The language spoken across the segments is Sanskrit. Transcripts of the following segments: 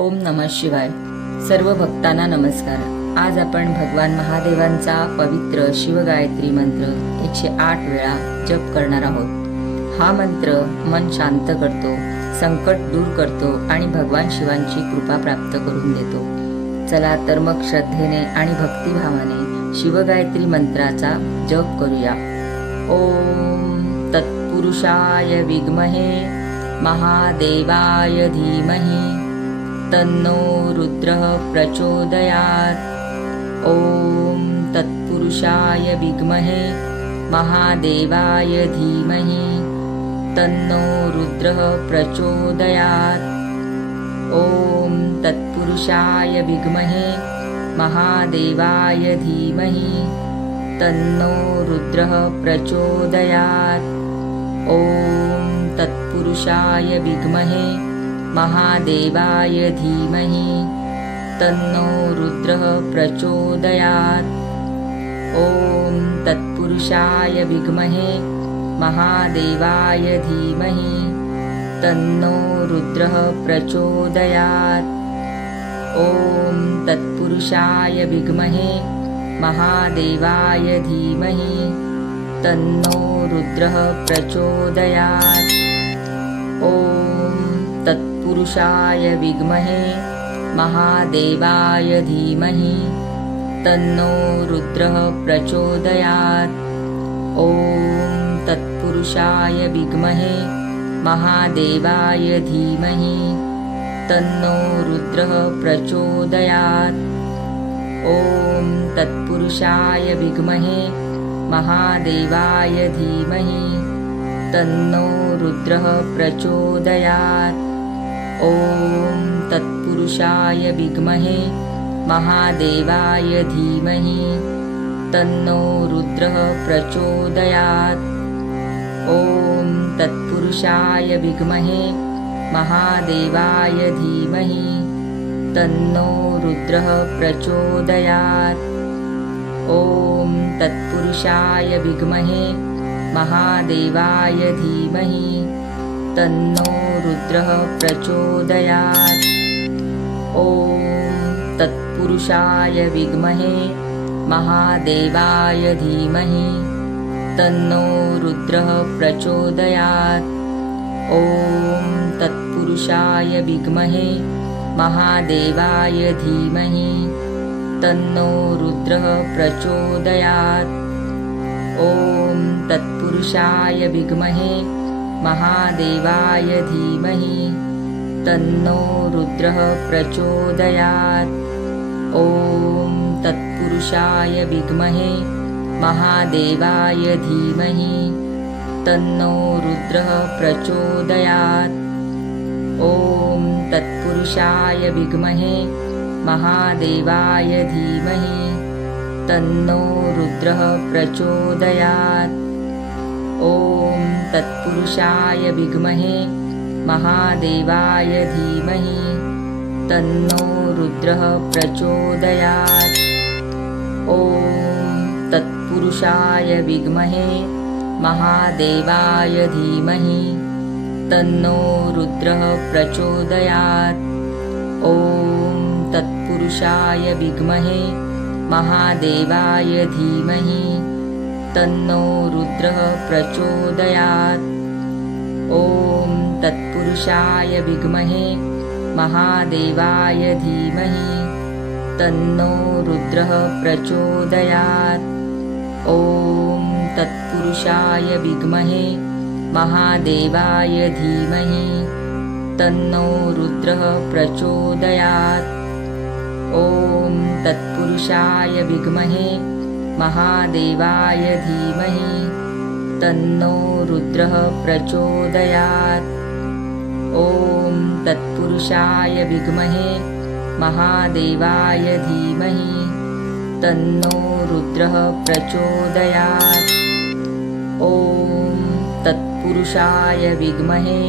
ओम नमः शिवाय. सर्व भक्तांना नमस्कार. आज आपण भगवान महादेवांचा पवित्र शिवगायत्री मंत्र 108 वेळा जप करणार आहोत. हा मंत्र मन शांत करतो, संकट दूर करतो आणि भगवान शिवांची कृपा प्राप्त करून देतो. चला तर मग श्रद्धेने आणि भक्तिभावाने शिवगायत्री मंत्राचा जप करूया. ओम तत्पुरुषाय विद्महे महादेवाय धीमहि तन्नो रुद्रः प्रचोदयात्. ओम तत्पुरुषाय विद्महे महादेवाय धीमहि तन्नो रुद्रः प्रचोदयात्. ओम तत्पुरुषाय विद्महे महादेवाय धीमहि तन्नो रुद्रः प्रचोदयात्. ओम तत्पुरुषाय विद्महे महादेवाय धीमहि तन्नो रुद्रः प्रचोदयात्. ओम तत्पुरुषाय विद्महे महादेवाय धीमहि तन्नो रुद्रः प्रचोदयात्. ओम तत्पुरुषाय विद्महे महादेवाय धीमहि तन्नो रुद्रः प्रचोदयात्. ओम तत्पुरुषाय विद्महे महादेवाय धीमहि तन्नो रुद्रः प्रचोदयात्. ओम तत्पुरुषाय विद्महे महादेवाय धीमहि तन्नो रुद्रः प्रचोदयात्. ओम तत्पुरुषाय विद्महे महादेवाय धीमहि तन्नो रुद्रः प्रचोदयात्. ओम तत्पुरुषाय विद्महे महादेवाय धीमहि तन्नो रुद्रः प्रचोदयात्. ओम तत्पुरुषाय विद्महे महादेवाय धीमहि तन्नो रुद्रः प्रचोदयात्. ओम तत्पुरुषाय विद्महे महादेवाय धीमहि तन्नो रुद्रः प्रचोदयात्. ओम तत्पुरुषाय विद्महे महादेवाय धीमहि तन्नो रुद्रः प्रचोदयात्. ओम तत्पुरुषाय विद्महे महादेवाय धीमहि तन्नो रुद्रः प्रचोदयात्. ओम तत्पुरुषाय विद्महे महादेवाय धीमहि तन्नो रुद्रः प्रचोदयात्. ओम तत्पुरुषाय विद्महे महादेवाय धीमहि तन्नो रुद्रः प्रचोदयात्. ओम तत्पुरुषाय विद्महे महादेवाय धीमहि तन्नो रुद्रः प्रचोदयात्. ओम तत्पुरुषाय विद्महे महादेवाय धीमहि तन्नो रुद्रः प्रचोदयात्. ओम तत्पुरुषाय विद्महे महादेवाय धीमहि तन्नो रुद्रः प्रचोदयात्. ओम तत्पुरुषाय विद्महे महादेवाय धीमहि तन्नो रुद्रः प्रचोदयात्. ओम तत्पुरुषाय विद्महे महादेवाय धीमहि तन्नो रुद्रः प्रचोदयात्. ओम तत्पुरुषाय विद्महे महादेवाय धीमहि तन्नो रुद्रः प्रचोदयात्. ओम तत्पुरुषाय विद्महे महादेवाय धीमहि तन्नो रुद्रः प्रचोदयात्. ओम तत्पुरुषाय विद्महे महादेवाय धीमहि तन्नो रुद्रः प्रचोदयात्. ओम तत्पुरुषाय विद्महे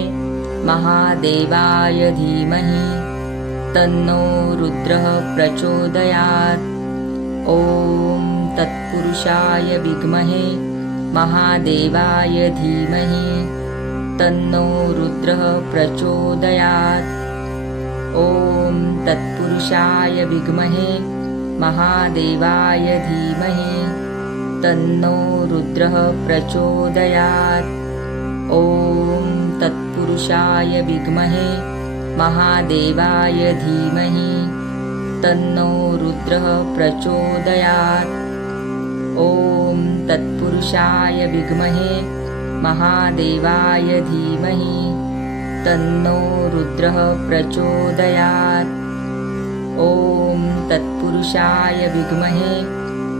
महादेवाय धीमहि तन्नो रुद्रः प्रचोदयात्. ओम तत्पुरुषाय विद्महे महादेवाय धीमहि तन्नो रुद्रः प्रचोदयात्. ओम तत्पुरुषाय विद्महे महादेवाय धीमहि तन्नो रुद्रः प्रचोदयात्। ॐ तत्पुरुषाय विद्महे महादेवाय धीमहि तन्नो रुद्रः प्रचोदयात्। ॐ तत्पुरुषाय विद्महे महादेवाय धीमहि तन्नो रुद्रः प्रचोदयात्। ॐ तत्पुरुषाय विद्महे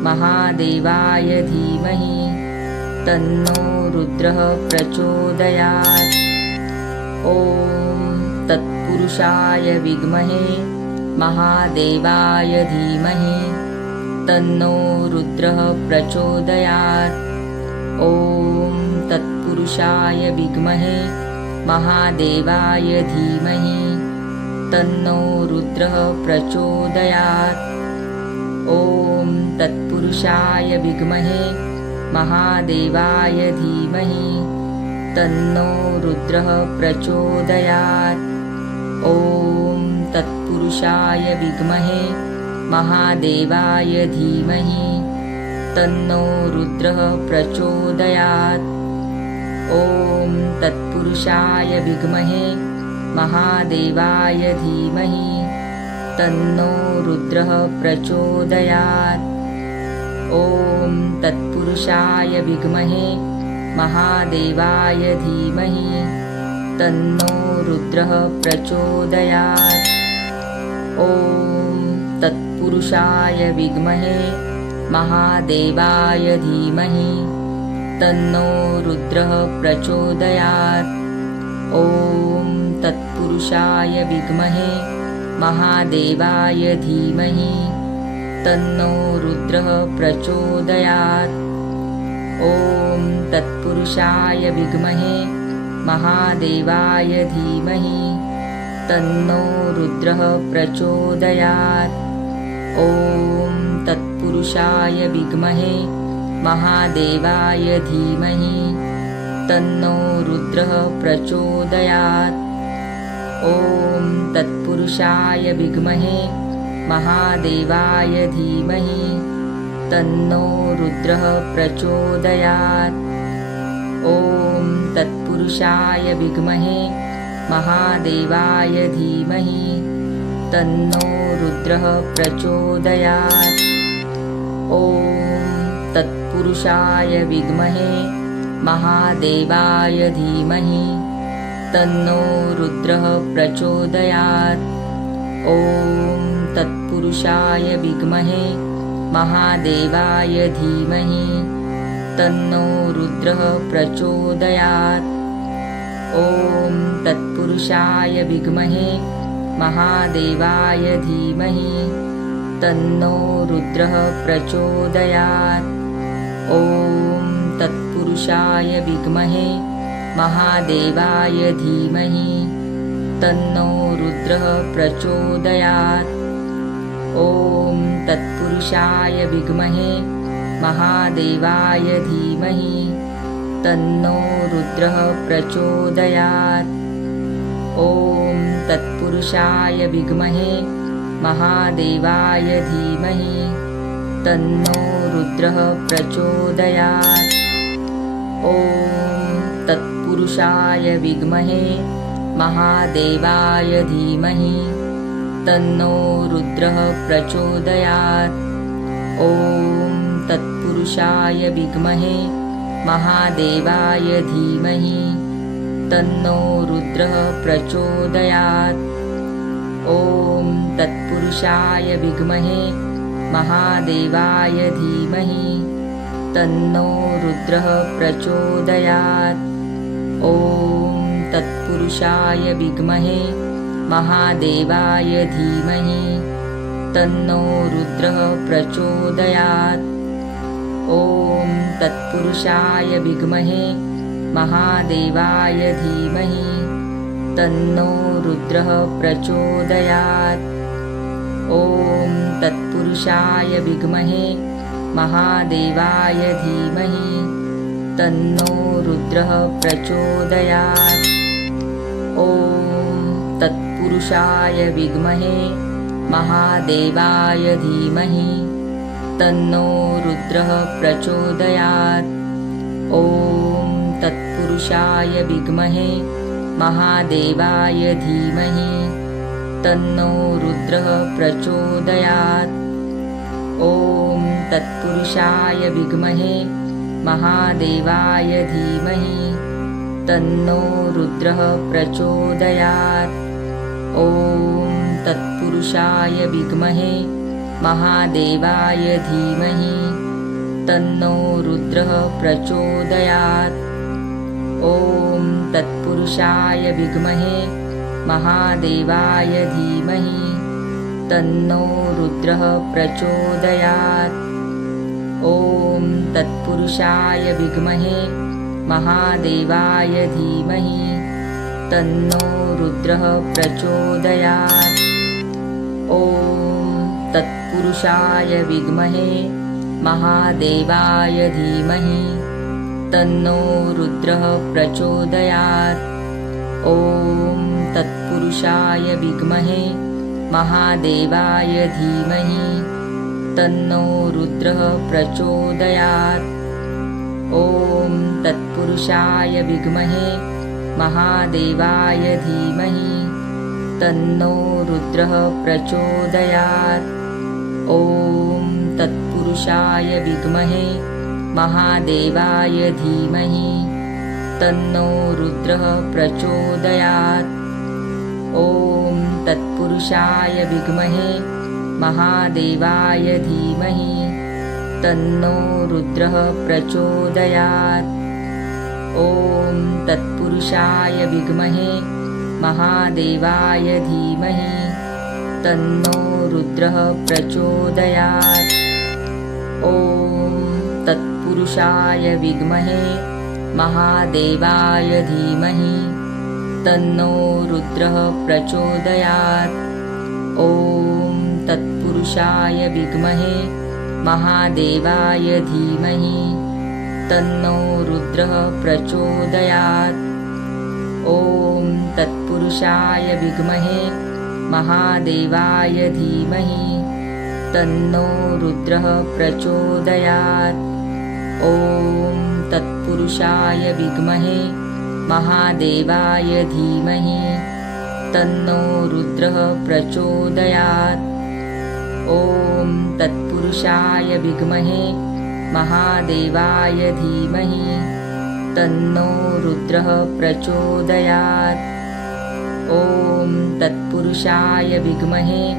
महादेवाय धीमहि तन्नो रुद्रः प्रचोदयात्। ॐ तत्पुरुषाय विद्महे महादेवाय धीमहि तन्नो रुद्रः प्रचोदयात्। ॐ तत्पुरुषाय विद्महे महादेवाय धीमहि तन्नो रुद्रः प्रचोदयात्। ॐ तत्पुरुषाय विद्महे महादेवाय धीमहि तन्नो रुद्रः प्रचोदयात्। ॐ तत्पुरुषाय विद्महे महादेवाय धीमहि तन्नो रुद्रः प्रचोदयात्। ॐ तत्पुरुषाय विद्महे महादेवाय धीमहि तन्नो रुद्रः प्रचोदयात्। ॐ तत्पुरुषाय विद्महे महादेवाय धीमहि तन्नो रुद्रः प्रचोदयात्। ॐ तत्पुरुषाय विद्महे महादेवाय धीमहि तन्नो रुद्रः प्रचोदयात्। ॐ तत्पुरुषाय विद्महे महादेवाय धीमहि तन्नो रुद्रः प्रचोदयात्। ॐ तत्पुरुषाय विद्महे महादेवाय धीमहि तन्नो रुद्रः प्रचोदयात्। ॐ तत्पुरुषाय विद्महे महादेवाय धीमहि तन्नो रुद्रः प्रचोदयात्। ॐ तत्पुरुषाय विद्महे महादेवाय धीमहि तन्नो रुद्रः प्रचोदयात्। ॐ तत्पुरुषाय विद्महे महादेवाय धीमहि तन्नो रुद्रः प्रचोदयात्। ॐ तत्पुरुषाय विद्महे महादेवाय धीमहि तन्नो रुद्रः प्रचोदयात्। ॐ तत्पुरुषाय विद्महे महादेवाय धीमहि तन्नो रुद्रः प्रचोदयात्। ॐ तत्पुरुषाय विद्महे महादेवाय धीमहि तन्नो रुद्रः प्रचोदयात्। ॐ तत्पुरुषाय विद्महे महादेवाय धीमहि तन्नो रुद्रः प्रचोदयात्। ॐ तत्पुरुषाय विद्महे महादेवाय धीमहि तन्नो रुद्रः प्रचोदयात्। ॐ तत्पुरुषाय विद्महे महादेवाय धीमहि तन्नो रुद्रः प्रचोदयात्। ॐ तत्पुरुषाय विद्महे महादेवाय धीमहि तन्नो रुद्रः प्रचोदयात्। ॐ तत्पुरुषाय विद्महे महादेवाय धीमहि तन्नो रुद्रः प्रचोदयात्। ॐ तत्पुरुषाय विद्महे महादेवाय धीमहि तन्नो रुद्रः प्रचोदयात्। ॐ तत्पुरुषाय विद्महे महादेवाय धीमहि तन्नो रुद्रः प्रचोदयात्। ॐ तत्पुरुषाय विद्महे महादेवाय धीमहि तन्नो रुद्रः प्रचोदयात्। ॐ तत्पुरुषाय विद्महे महादेवाय धीमहि तन्नो रुद्रः प्रचोदयात्। ॐ तत्पुरुषाय विद्महे महादेवाय धीमहि तन्नो रुद्रः प्रचोदयात्। ॐ तत्पुरुषाय विद्महे महादेवाय धीमहि तन्नो रुद्रः प्रचोदयात्। ॐ तत्पुरुषाय विद्महे महादेवाय धीमहि तन्नो रुद्रः प्रचोदयात्। ॐ तत्पुरुषाय विद्महे महादेवाय धीमहि तन्नो रुद्रः प्रचोदयात्। ॐ तत्पुरुषाय विद्महे महादेवाय धीमहि तन्नो रुद्रः प्रचोदयात्। ॐ तत्पुरुषाय विद्महे महादेवाय धीमहि तन्नो रुद्रः प्रचोदयात्। ॐ तत्पुरुषाय विद्महे महादेवाय धीमहि तन्नो रुद्रः प्रचोदयात्। ॐ तत्पुरुषाय विद्महे महादेवाय धीमहि तन्नो रुद्रः प्रचोदयात्। ॐ तत्पुरुषाय विद्महे महादेवाय धीमहि तन्नो रुद्रः प्रचोदयात्। ॐ तत्पुरुषाय विद्महे महादेवाय धीमहि तन्नो रुद्रः प्रचोदयात्। ॐ तत्पुरुषाय विद्महे महादेवाय धीमहि तन्नो रुद्रः प्रचोदयात्। ॐ तत्पुरुषाय विद्महे महादेवाय धीमहि तन्नो रुद्रः प्रचोदयात्। ॐ तत्पुरुषाय विद्महे महादेवाय धीमहि तन्नो रुद्रः प्रचोदयात्। ॐ तत्पुरुषाय विद्महे महादेवाय धीमहि तन्नो रुद्रः प्रचोदयात्। ॐ तत्पुरुषाय विद्महे महादेवाय धीमहि तन्नो रुद्रः प्रचोदयात्। ॐ तत्पुरुषाय विद्महे महादेवाय धीमहि तन्नो रुद्रः प्रचोदयात्। ॐ तत्पुरुषाय विद्महे महादेवाय धीमहि तन्नो रुद्रः प्रचोदयात्। ॐ तत्पुरुषाय विद्महे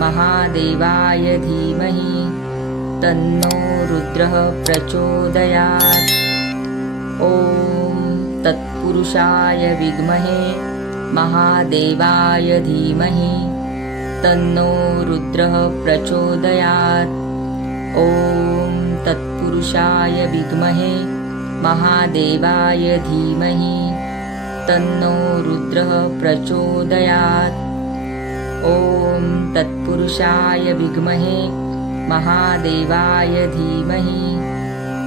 महादेवाय धीमहि तन्नो रुद्रः प्रचोदयात्। ॐ तत्पुरुषाय विद्महे महादेवाय धीमहि तन्नो रुद्रः प्रचोदयात्। ॐ तत्पुरुषाय विद्महे महादेवाय धीमहि तन्नो रुद्रः प्रचोदयात्। ॐ तत्पुरुषाय विद्महे महादेवाय धीमहि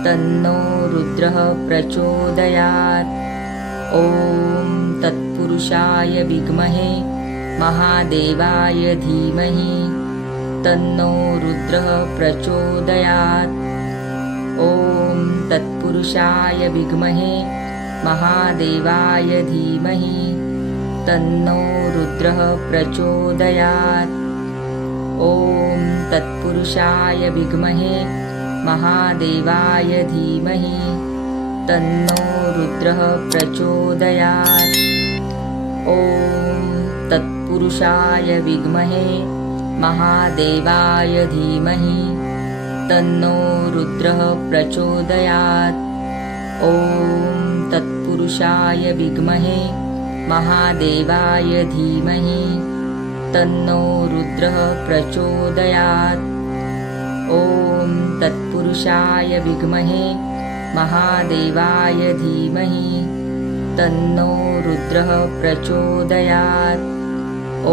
तन्नो रुद्रः प्रचोदयात्। ॐ तत्पुरुषाय विद्महे महादेवाय धीमहि तन्नो रुद्रः प्रचोदयात्। ॐ तत्पुरुषाय विद्महे महादेवाय धीमहि तन्नो रुद्रः प्रचोदयात्। ॐ तत्पुरुषाय विद्महे महादेवाय धीमहि तन्नो रुद्रः प्रचोदयात्। ॐ तत्पुरुषाय विद्महे महादेवाय धीमहि तन्नो रुद्रः प्रचोदयात्। ॐ तत्पुरुषाय विद्महे महादेवाय धीमहि तन्नो रुद्रः प्रचोदयात्। ॐ तत्पुरुषाय विद्महे महादेवाय धीमहि तन्नो रुद्रः प्रचोदयात्।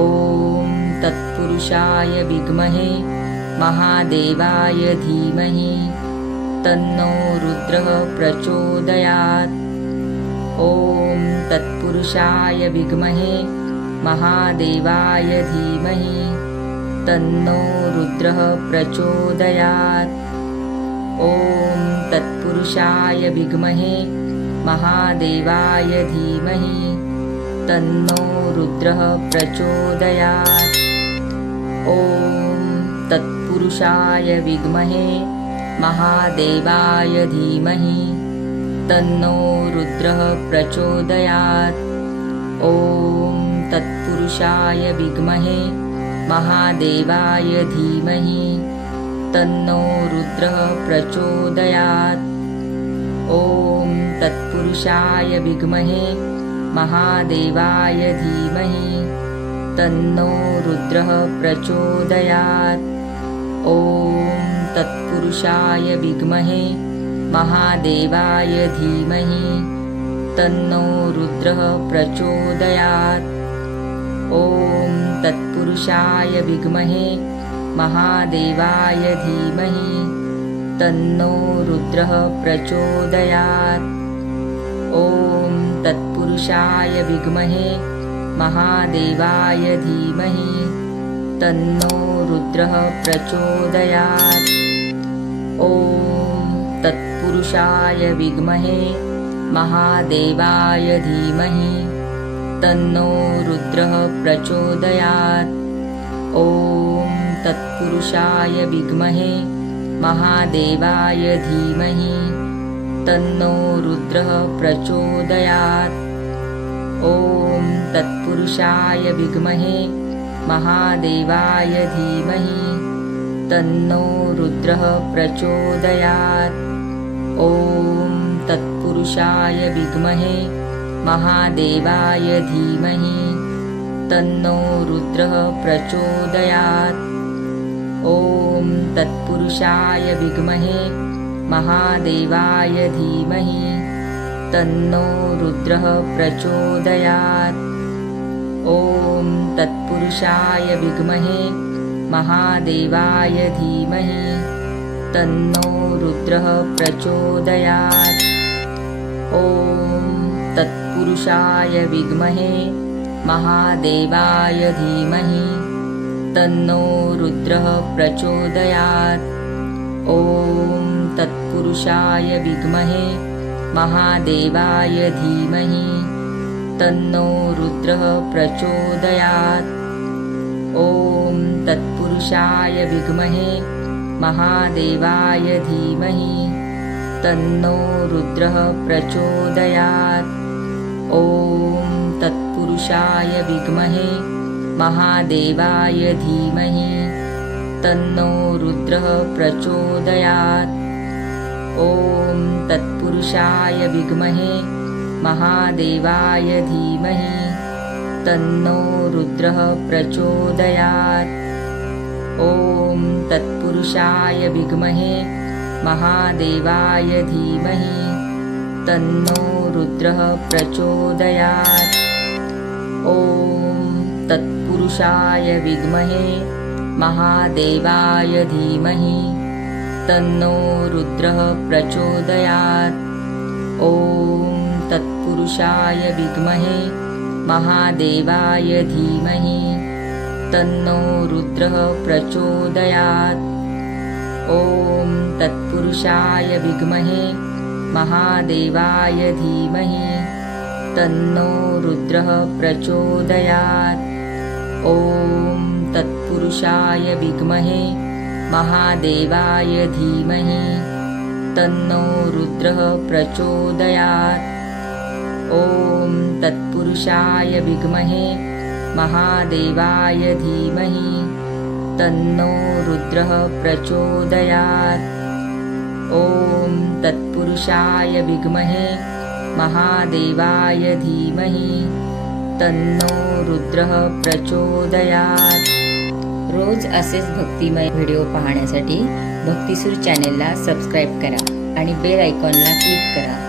ॐ तत्पुरुषाय विद्महे महादेवाय धीमहि तन्नो रुद्रः प्रचोदयात्। ॐ तत्पुरुषाय विद्महे महादेवाय धीमहि तन्नो रुद्रः प्रचोदयात्। ॐ तत्पुरुषाय विद्महे महादेवाय धीमहि तन्नो रुद्रः प्रचोदयात्। ॐ तत्पुरुषाय विद्महे महादेवाय धीमहि तन्नो रुद्रः प्रचोदयात्। ॐ तत्पुरुषाय विद्महे महादेवाय धीमहि तन्नो रुद्रः प्रचोदयात्। ॐ तत्पुरुषाय विद्महे महादेवाय धीमहि तन्नो रुद्रः प्रचोदयात्। ॐ तत्पुरुषाय विद्महे महादेवाय धीमहि तन्नो रुद्रः प्रचोदयात्। ॐ तत्पुरुषाय विद्महे महादेवाय धीमहि तन्नो रुद्रः प्रचोदयात्। ॐ तत्पुरुषाय विद्महे महादेवाय धीमहि तन्नो रुद्रः प्रचोदयात्। ॐ तत्पुरुषाय विद्महे महादेवाय धीमहि तन्नो रुद्रः प्रचोदयात्। ॐ तत्पुरुषाय विद्महे महादेवाय धीमहि तन्नो रुद्रः प्रचोदयात्। ॐ तत्पुरुषाय विद्महे महादेवाय धीमहि तन्नो रुद्रः प्रचोदयात्। ॐ तत्पुरुषाय विद्महे महादेवाय धीमहि तन्नो रुद्रः प्रचोदयात्। ॐ तत्पुरुषाय विद्महे महादेवाय धीमहि तन्नो रुद्रः प्रचोदयात्। ॐ तत्पुरुषाय विद्महे महादेवाय धीमहि तन्नो रुद्रः प्रचोदयात्। ॐ तत्पुरुषाय विद्महे महादेवाय धीमहि तन्नो रुद्रः प्रचोदयात्। ॐ तत्पुरुषाय विद्महे महादेवाय धीमहि तन्नो रुद्रः प्रचोदयात्। ॐ तत्पुरुषाय विद्महे महादेवाय धीमहि तन्नो रुद्रः प्रचोदयात्। ॐ तत्पुरुषाय विद्महे महादेवाय धीमहि तन्नो रुद्रः प्रचोदयात्। ॐ तत्पुरुषाय विद्महे महादेवाय धीमहि तन्नो रुद्रः प्रचोदयात्। ॐ तत्पुरुषाय विद्महे महादेवाय धीमहि तन्नो रुद्रः प्रचोदयात्। ॐ तत्पुरुषाय विद्महे महादेवाय धीमहि तन्नो रुद्रः प्रचोदयात्। ॐ तत्पुरुषाय विद्महे महादेवाय धीमहि तन्नो रुद्रः प्रचोदयात्। ॐ तत्पुरुषाय विद्महे महादेवाय धीमहि तन्नो रुद्रः प्रचोदयात्। ॐ तत्पुरुषाय विद्महे महादेवाय धीमहि तन्नो रुद्रः प्रचोदयात्। ॐ तत्पुरुषाय विद्महे महादेवाय धीमहि तन्नो रुद्रः प्रचोदयात्। ॐ तत्पुरुषाय विद्महे महादेवाय धीमहि तन्नो रुद्रः प्रचोदयात्। रोज असेच भक्तिमय व्हिडिओ पाहण्यासाठी भक्तिसूर चॅनेलला सबस्क्राईब करा आणि बेल आयकॉनला क्लिक करा.